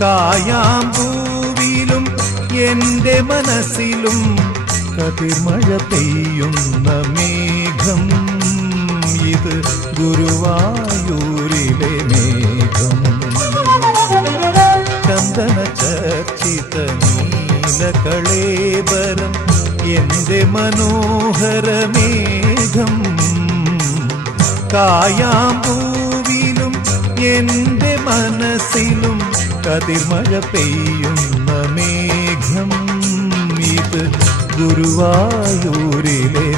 കായാമ്പൂവിലും എന്റെ മനസ്സിലും കതിർമഴ പെയ്യുന്ന മേഘം. ഇത് ഗുരുവായൂരിലെ മേഘം. ചന്ദന ചർച്ചിത നീലകളേബരം എന്റെ മനോഹര മേഘം. കായാമ്പൂവിലും എന്റെ മനസ്സിലും കതിർമഴ പെയ്യുന്ന മേഘം. ഇത് ഗുരുവായൂരിലെ